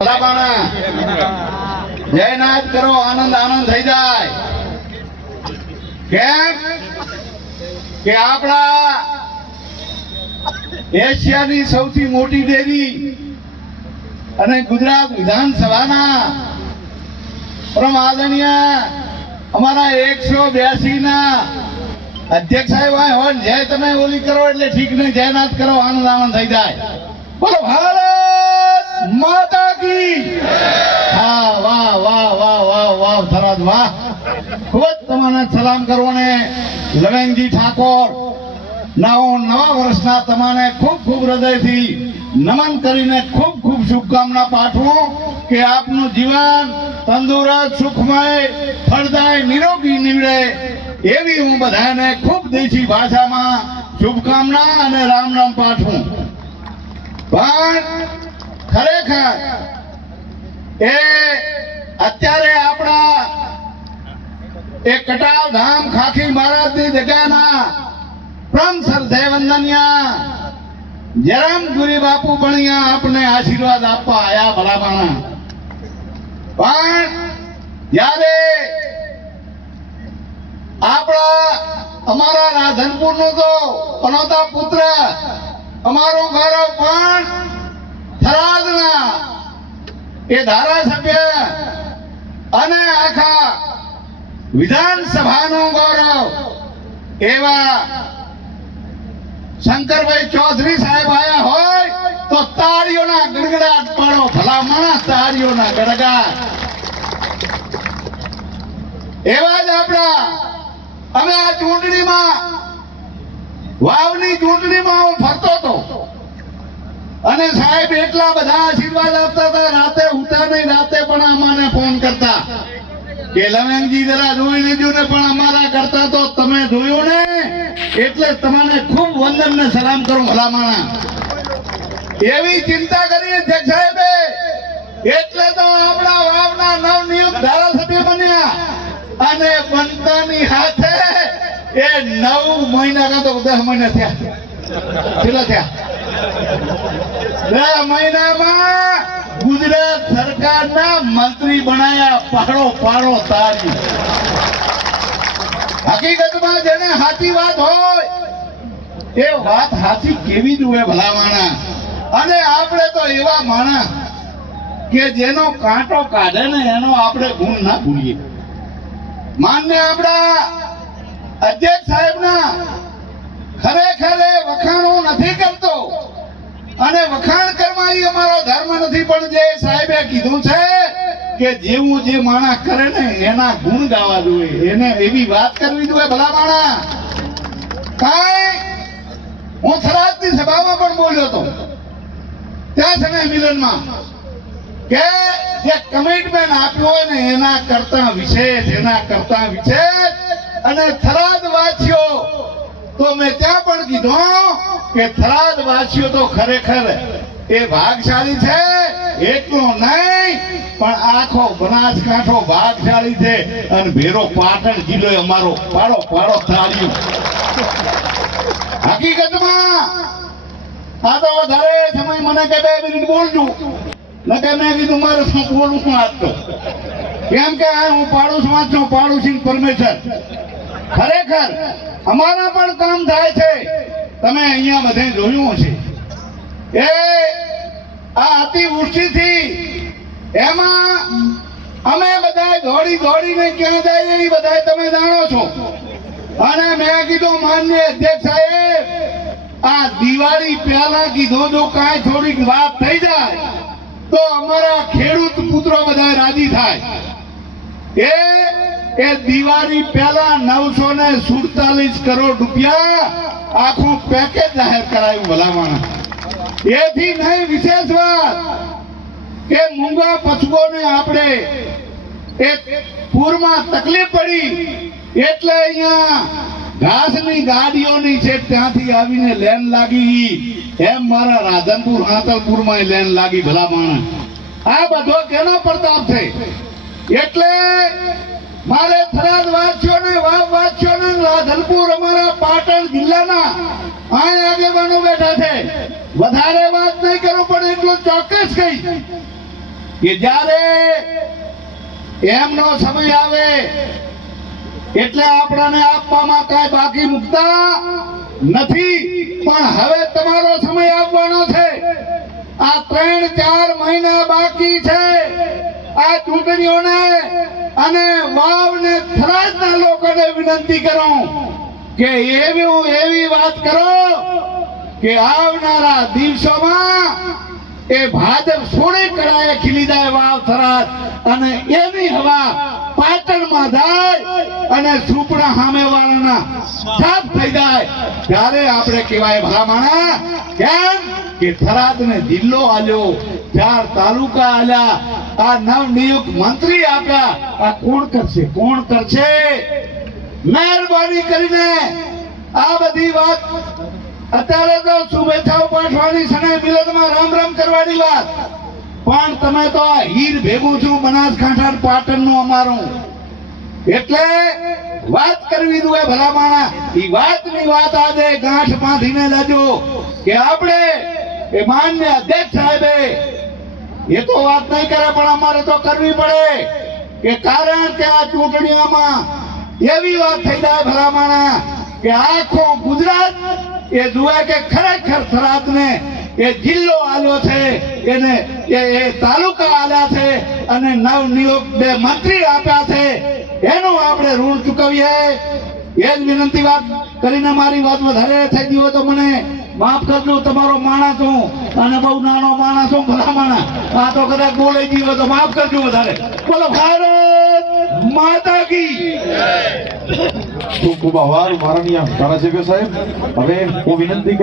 ભલામણા જયનાથ કરો, આનંદ આનંદ થઈ જાય. કેમ? કે આપણા એશિયાની સૌથી મોટી ડેરી અને ગુજરાત વિધાનસભાના પરમ આદરણીય અમારા એકસો બ્યાસી ના અધ્યક્ષ સાહેબ હોય જય તમે ઓલી કરો એટલે ઠીક નહીં, જયનાથ કરો, આનંદ આનંદ થઈ જાય. બોલો ભારત માતા કી. હા વાહ વાહ વાહ વાહ વાહ થરાદ વાહ. ખૂબ જ તમને સલામ કરવો ને લવેંગજી ઠાકોર, નવો, નવા વર્ષના તમને ખૂબ ખૂબ હૃદયથી નમન કરીને ખૂબ ખૂબ શુભકામના પાઠવું કે આપનું જીવન તંદુરસ્ત, સુખમય, ફળદાય, નિરોગી નીવડે એવી હું બધાને ખૂબ દેશી ભાષામાં શુભકામના અને રામ રામ પાઠવું. પણ ખરેખર એ અત્યારે આપણા એ કટાવ ધામ ખાખી મહારાજની જગ્યાના પ્રમ સરધે વંદનિયા જરમ બાપુ ભણિયા આપને આશીર્વાદ આપવા આયા ભલામણા. પણ જ્યારે આપણા અમારા રાધનપુર નો તો પનોતા પુત્ર, અમારો ગૌરવ પણ થરાદના એ ધારાસભ્ય અને આખા વિધાનસભાનું ગૌરવ એવા શંકરભાઈ ચૌધરી સાહેબ આયા હોય તો તાળીઓના ગડગડાટ પાડો. ભલા માણસ તાળીઓના ગડગડાટ. એવા જ આપણા અમે આ ચૂંટણીમાં વાવની ચૂંટણીમાં હું ફરતો હતો. અને સાહેબ એટલા બધા આશીર્વાદ આપતા હતા, રાતે ઉતા નહીં, રાતે પણ અમાને ફોન કરતા. કે લવેંગજી જરા જોઈ લેજો ને, પણ અમારા કરતા તો તમે જોયું ને, એટલે તમને ખૂબ વંદન ને સલામ કરું, ભલામણા. એવી ચિંતા કરી અધ્યક્ષ સાહેબે. એટલે તો આપણા વાવના નવનિયુક્ત ધારાસભ્ય બન્યા. અને બનતાની હાથે એ નવ મહિના કાં તો દસ મહિના થયા. થયા? એવા માણા કે જેનો કાંટો કાઢે ને એનો આપણે ગુણ ના ભૂલીએ. માન્ય આપણા અધ્યક્ષ સાહેબના ખરેખર વખાણો નથી કરતો. અને વખાણ કરવા એ અમારો ધર્મ નથી, પણ જે સાહેબે કીધું છે કે જેવું જે માણસ કરે ને એના ગુણ ગાવા જોઈએ. એને એવી વાત કરવી જોઈએ ભલા માણા કાંઈ હું થરાદની સભામાં પણ બોલ્યો હતો. ત્યાં સમય મિલનમાં કે જે કમિટમેન્ટ આપ્યું હોય ને એના કરતા વિશેષ, એના કરતા વિશેષ. અને થરાદ વાસીઓ તો મેં ત્યાં પણ કીધું કે થરાદ વાસીઓ તો ખરેખર એ ભાગશાળી છે એટલો નહીં, પણ આખો બનાસકાંઠો ભાગશાળી છે અને ભેરો પાટણ જિલ્લો અમારો પાડો પાડો થાળ્યું. હકીકતમાં આ તો વધારે સમય મને કે બે મિનિટ બોલજો. નકે મેં કીધું, મારે શું બોલું શું આજ તો? કેમ કે, હું પાડોશ છું પાડોશી પરમેશ્વર. ખરેખર અમારા પણ કામ થાય છે. તમે અહીંયા બધે જોયું છે એ, આ અતિવૃષ્ટિથી એમાં અમે બધા દોડી દોડીને ક્યાં જાય એ બધા તમે જાણો છો. અને મેં કીધું માન્ય અધ્યક્ષ સાહેબ, આ દિવાળી પહેલા કીધો જો કાંઈ થોડીક વાત થઈ જાય, તો અમારા ખેડૂત પુત્રો બધા રાજી થાય. એ એ દિવાળી પહેલા નવસો ને સુડતાલીસ કરોડ રૂપિયા આખું પેકેજ જાહેર કરાયું ભલામણ. એથી નહીં વિશેષ વાત કે મૂંગા પશુઓને આપણે એક પૂરમાં તકલીફ પડી એટલે અહીંયા ઘાસની ગાડીઓની છે ત્યાંથી આવીને લેન લાગી. એમ મારા રાધનપુર હાતલપુરમાં લેન લાગી ભલા માણસ આ બધો કેનો પ્રતાપ છે? એટલે મારે થરાદ વાસીઓને વાવ ને રાધનપુર અમારા પાટણ જિલ્લાના આ આગેવાનો બેઠા છે. વધારે વાત નહીં કરું, પણ એટલું ચોક્કસ કહી કે જ્યારે એમનો સમય આવે, એટલે આપણાને આપવામાં કાંઈ બાકી મૂકતા નથી, પણ હવે તમારો સમય આપવાનો છે. આ ત્રણ ચાર મહિના બાકી છે. આ ચૂંટણીઓને અને વાવને થરાદના લોકોને વિનંતી કરું કે એવી એવી વાત કરો કે આવનારા દિવસોમાં એ ભાજપ સોળે કળાએ ખીલી જાય વાવ થરાદ અને એની હવા પાટણમાં જાય અને સુપડા સામે વાળાના સાફ થઈ જાય. ત્યારે આપણે કહેવાય ભલામણા કેમ? કે થરાદ ને જિલ્લો આલ્યો ચાર તાલુકા આલ્યા આ નવનિયુક્ત મંત્રી આપ્યા આ કોણ કરશે? કોણ કરશે? મહેરબાની કરીને આ બધી વાત અત્યારે તો શુભેચ્છાઓ પાઠવાની સને મિલનમાં રામ રામ કરવાની વાત. પણ તમે તો આ હીર ભેગું છું બનાસકાંઠા ને પાટણનું અમારું. એટલે વાત કરવી દુએ ભલા માણા વાત વાતની વાત આજે ગાંઠ બાંધીને લેજો કે આપણે એ માન્ય અધ્યક્ષ સાહેબે એ તો વાત નહીં કરે, પણ અમારે તો કરવી પડે. કે કારણ કે આ ચૂંટણીઓમાં એવી વાત થઈ જાય ભલામાણા કે આખો ગુજરાત એ જુએ કે ખરેખર થરાદને એ જિલ્લો આલ્યો છે, એને એ એ તાલુકા આલ્યા છે, અને નવનિયુક્ત બે મંત્રી આપ્યા છે. એનું આપણે ઋણ ચૂકવીએ. એ જ વિનંતી વાત કરીને મારી વાત વધારે થઈ ગઈ તો મને માફ કરજો, તમારો માણસ હું અને બહુ નાનો માણસ હું, ભલા માણસ. આ તો કદાચ બોલાઈ ગયો તો માફ કરજો વધારે. બોલો, ભારત માતા કી ખૂબ ખૂબ આભાર. માનનીય ધારાસભ્ય સાહેબ, હવે હું વિનંતી